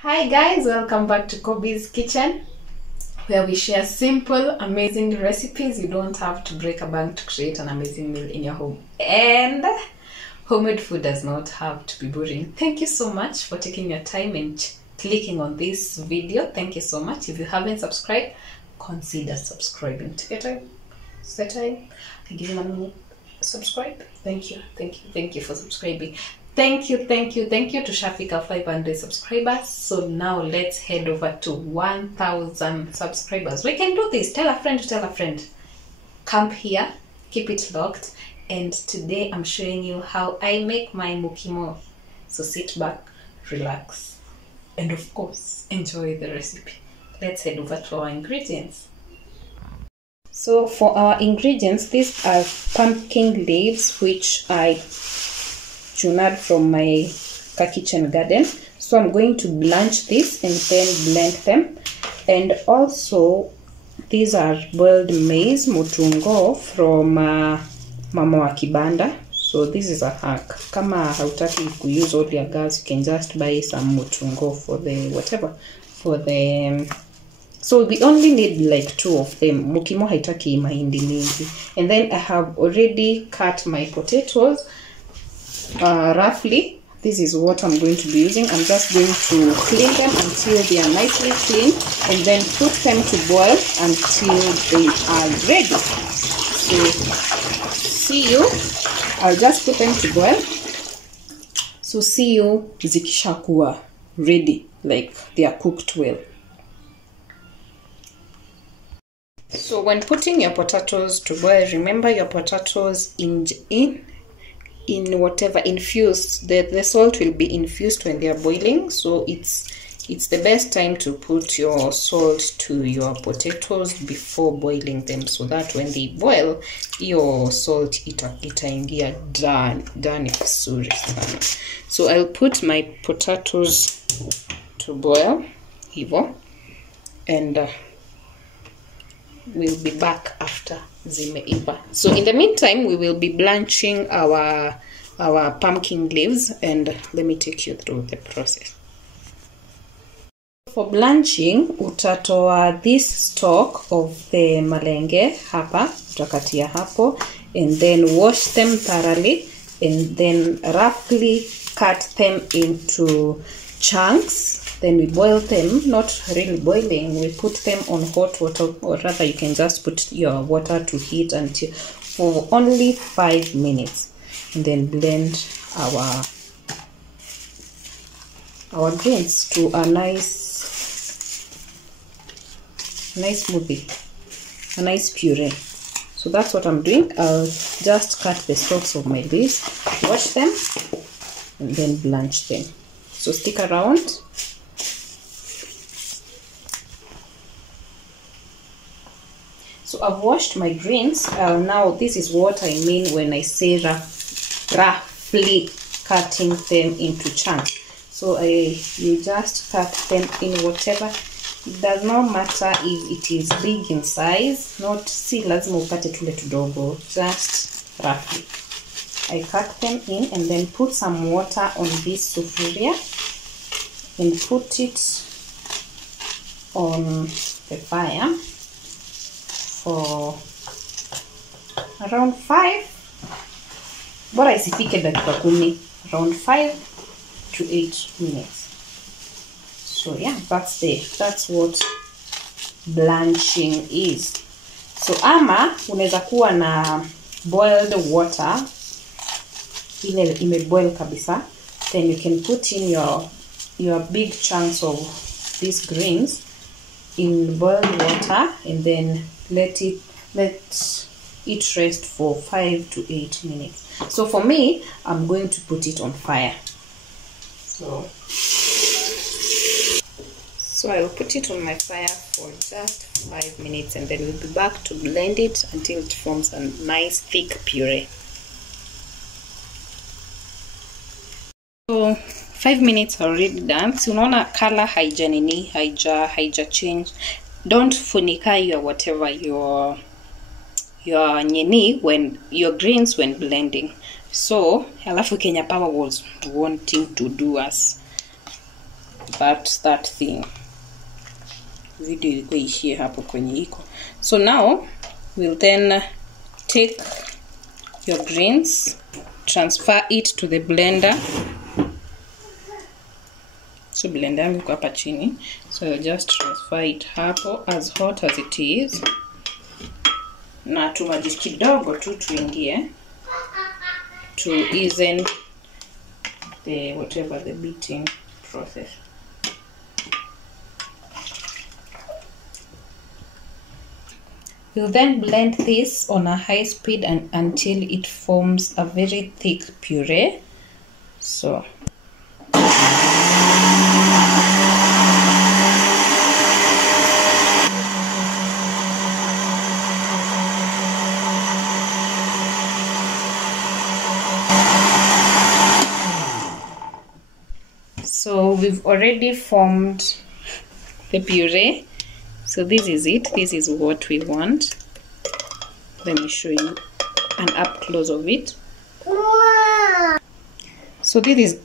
Hi guys, welcome back to Kobe's Kitchen, where we share simple, amazing recipes. You don't have to break a bank to create an amazing meal in your home. And homemade food does not have to be boring. Thank you so much for taking your time and clicking on this video. Thank you so much. If you haven't subscribed, consider subscribing. Take your time. Set time. I give you 1 minute. Subscribe. Thank you for subscribing. Thank you to Shafika 500 subscribers. So now let's head over to 1,000 subscribers. We can do this. Tell a friend. Camp here, keep it locked, and today I'm showing you how I make my Mukimo. So sit back, relax, and of course enjoy the recipe. Let's head over to our ingredients. So for our ingredients, these are pumpkin leaves which I tuned from my kitchen garden. So I'm going to blanch this and then blend them. And also these are boiled maize mutungo from mama wa kibanda. So this is a hack. Kama hautaki use all your gas, you can just buy some mutungo for the whatever, for the so we only need like 2 of them. Mukimo haitaki mahindi mingi. And then I have already cut my potatoes roughly. This is what I'm going to be using. I'm just going to clean them until they are nicely clean, and then put them to boil until they are ready. So see you. I'll just put them to boil. So see you zikishakuwa ready, like they are cooked well. So when putting your potatoes to boil, remember your potatoes in whatever infused, the salt will be infused when they are boiling. So it's the best time to put your salt to your potatoes before boiling them, so that when they boil your salt itaingia ndani vizuri sana. So I'll put my potatoes to boil hivo, and we'll be back after zimeiva. So in the meantime, we will be blanching our pumpkin leaves, and let me take you through the process. For blanching, utatoa this stalk of the malenge hapa, utakatia hapo, and then wash them thoroughly, and then roughly cut them into chunks. Then we boil them, not really boiling, we put them on hot water, or rather you can just put your water to heat until for only 5 minutes, and then blend our greens to a nice smoothie, a nice puree. So that's what I'm doing. I'll just cut the stalks of my leaves, wash them, and then blanch them. So stick around. So I've washed my greens. Now this is what I mean when I say roughly cutting them into chunks. So you just cut them in whatever. It does not matter if it is big in size. Not si lazima ukate tule tudogo. Just roughly. I cut them in and then put some water on this sufuria and put it on the fire for around 5, bora isifike dakika 10, around 5 to 8 minutes. So yeah, that's what blanching is. So ama unaweza kuwa na boiled water ile imeboil kabisa, then you can put in your big chunks of these greens in boiled water, and then let it rest for 5 to 8 minutes. So for me, I'm going to put it on fire. So I'll put it on my fire for just 5 minutes, and then we'll be back to blend it until it forms a nice thick puree. So 5 minutes are already done. So unaona color haija change. Don't funika your whatever your nyeni when your greens when blending. So alafu Kenya Power was wanting to do us that thing. Video ilikuwa ishie hapo kwenye iko. So now we'll then take your greens, transfer it to the blender. So blender yangu iko hapa chini, so I'll just transfer it hapo as hot as it is. Na tumaji kidogo tu tuingie to ease the whatever the beating process. We'll then blend this on a high speed until it forms a very thick puree. So we've already formed the puree. So this is it. This is what we want. Let me show you an up close of it. So this is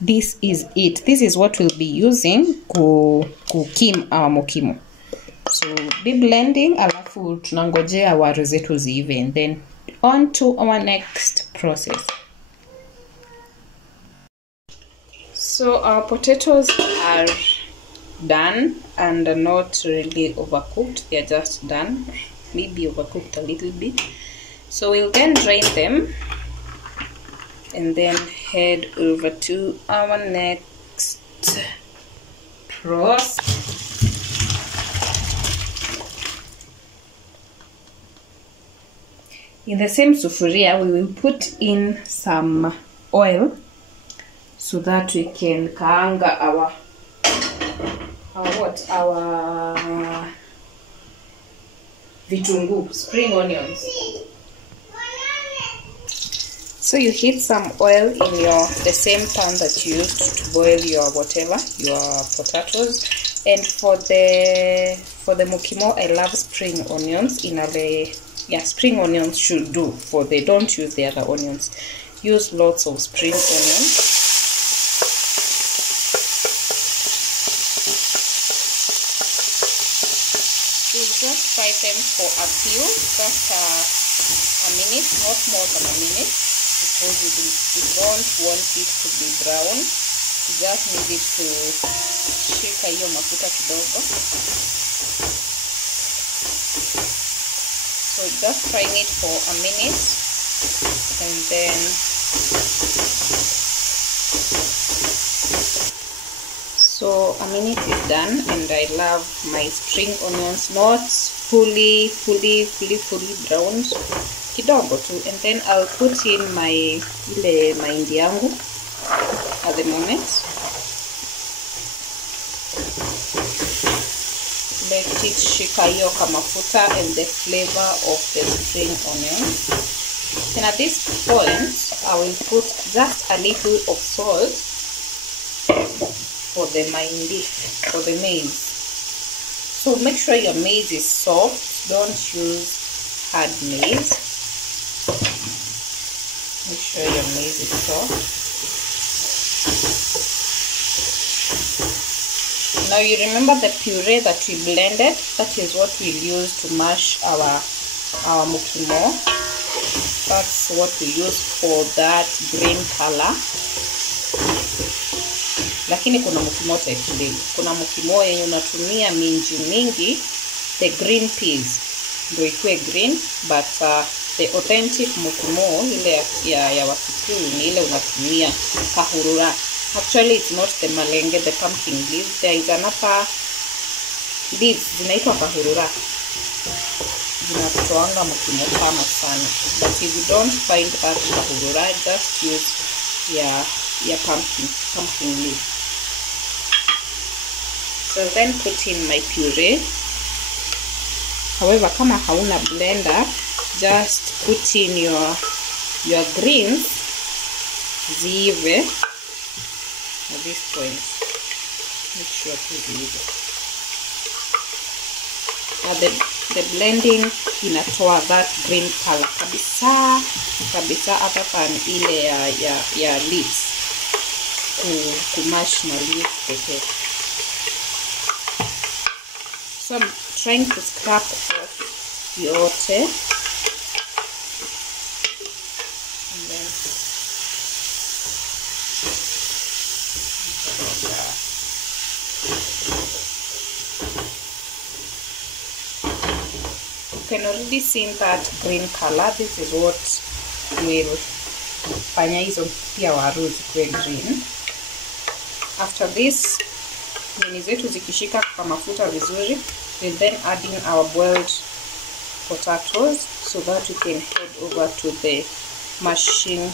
this is it. This is what we'll be using to kim our mukimo. So be blending, alafu tunangojea waru zetu ziive, and then on to our next process. So our potatoes are done and not really overcooked. They are just done, maybe overcooked a little bit. So we'll then drain them and then head over to our next process. In the same sufuria, we will put in some oil so that we can kaanga our vitungu, spring onions. So you heat some oil in the same pan that you used to boil your whatever, your potatoes. And for the mukimo, I love spring onions. Spring onions should do. Don't use the other onions. Use lots of spring onions. Just fry them for a few, just a minute, not more than a minute, because we don't want it to be brown. We just need it to shake hiyo mafuta kidogo. So just frying it for a minute, and then so a minute is done, and I love my spring onions not fully browned, kidogo tu. And then I'll put in my mahindi yangu at the moment. Let it shika hiyo mafuta and the flavor of the spring onion. And at this point, I will put just a little of salt for the maize. So make sure your maize is soft. Don't use hard maize. Make sure your maize is soft. Now you remember the puree that we blended? That is what we'll use to mash our mukimo. That's what we use for that green color. Lakini kuna mukimo type mbili. Kuna mukimo yenye unatumia minji mingi, the green peas ndio ikuwe green, but the authentic mukimo ile ya Wakikuyu ni ile unatumia kahurura. Actually it's not the malenge, the pumpkin leaves. There is another leaves zinaitwa kahurura. Zinatoanga mukimo kama sana. But if you don't find that kahurura, just use your pumpkin leaf. So then put in my puree. However, kama hauna blender, just put in your greens ziive at this point. Make sure to leave it. The blending inatoa that green color kabisa other than ile ya leaves. kumash na leaf pekee. So I'm trying to scrap off yote. And then you can already see that green color. This is what will fanya hizo pia waru zikuwe green. After this, nini zetu zikishika kwa mafuta vizuri, we'll then add in our boiled potatoes so that we can head over to the mashing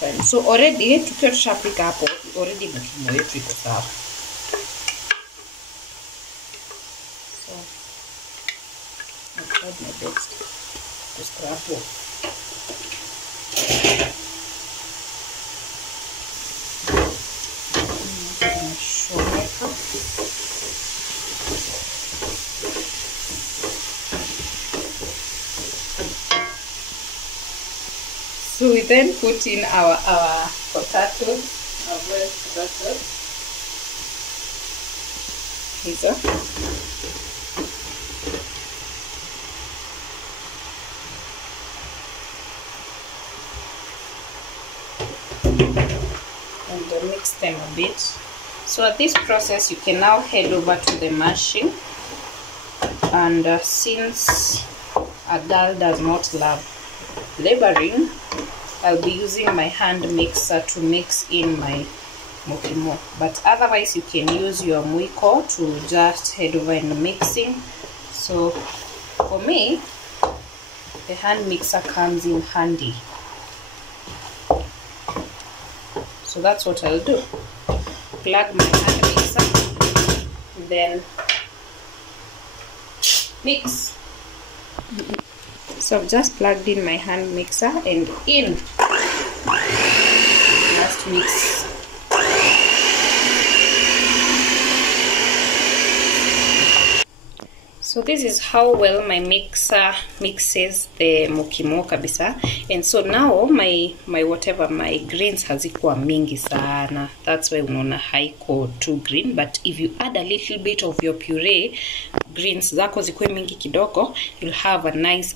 time. So already tukiwa tushapika hapo, already mukimo yetu iko sawa. So I've tried my best to scrap off. So we then put in our potatoes, our boiled potatoes. Hizo. And mix them a bit. So at this process, you can now head over to the mashing. And since a girl does not love laboring, I'll be using my hand mixer to mix in my mukimo. But otherwise, you can use your mwiko to just head over in the mixing. So for me, the hand mixer comes in handy. So that's what I'll do. Plug my hand mixer, then mix. So I've just plugged in my hand mixer and in. Just mix. So this is how well my mixer mixes the mukimo kabisa. And so now my whatever, my greens hazikuwa mingi sana. That's why unaona haiko too green. But if you add a little bit of your puree, greens zako zikuwe mingi kidogo, you'll have a nice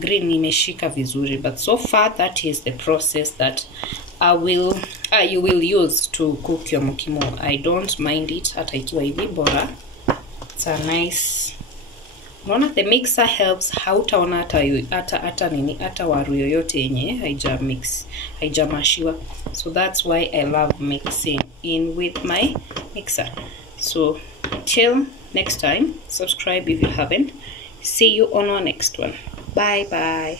green imeshika vizuri. But so far, that is the process that you will use to cook your mukimo. I don't mind it hata ikiwa hivi bora. It's a nice. Unaona, the mixer helps. Hautaona hata waru yoyote yenye haijamashiwa. So that's why I love mixing in with my mixer. So till next time, subscribe if you haven't. See you on our next one. Bye bye.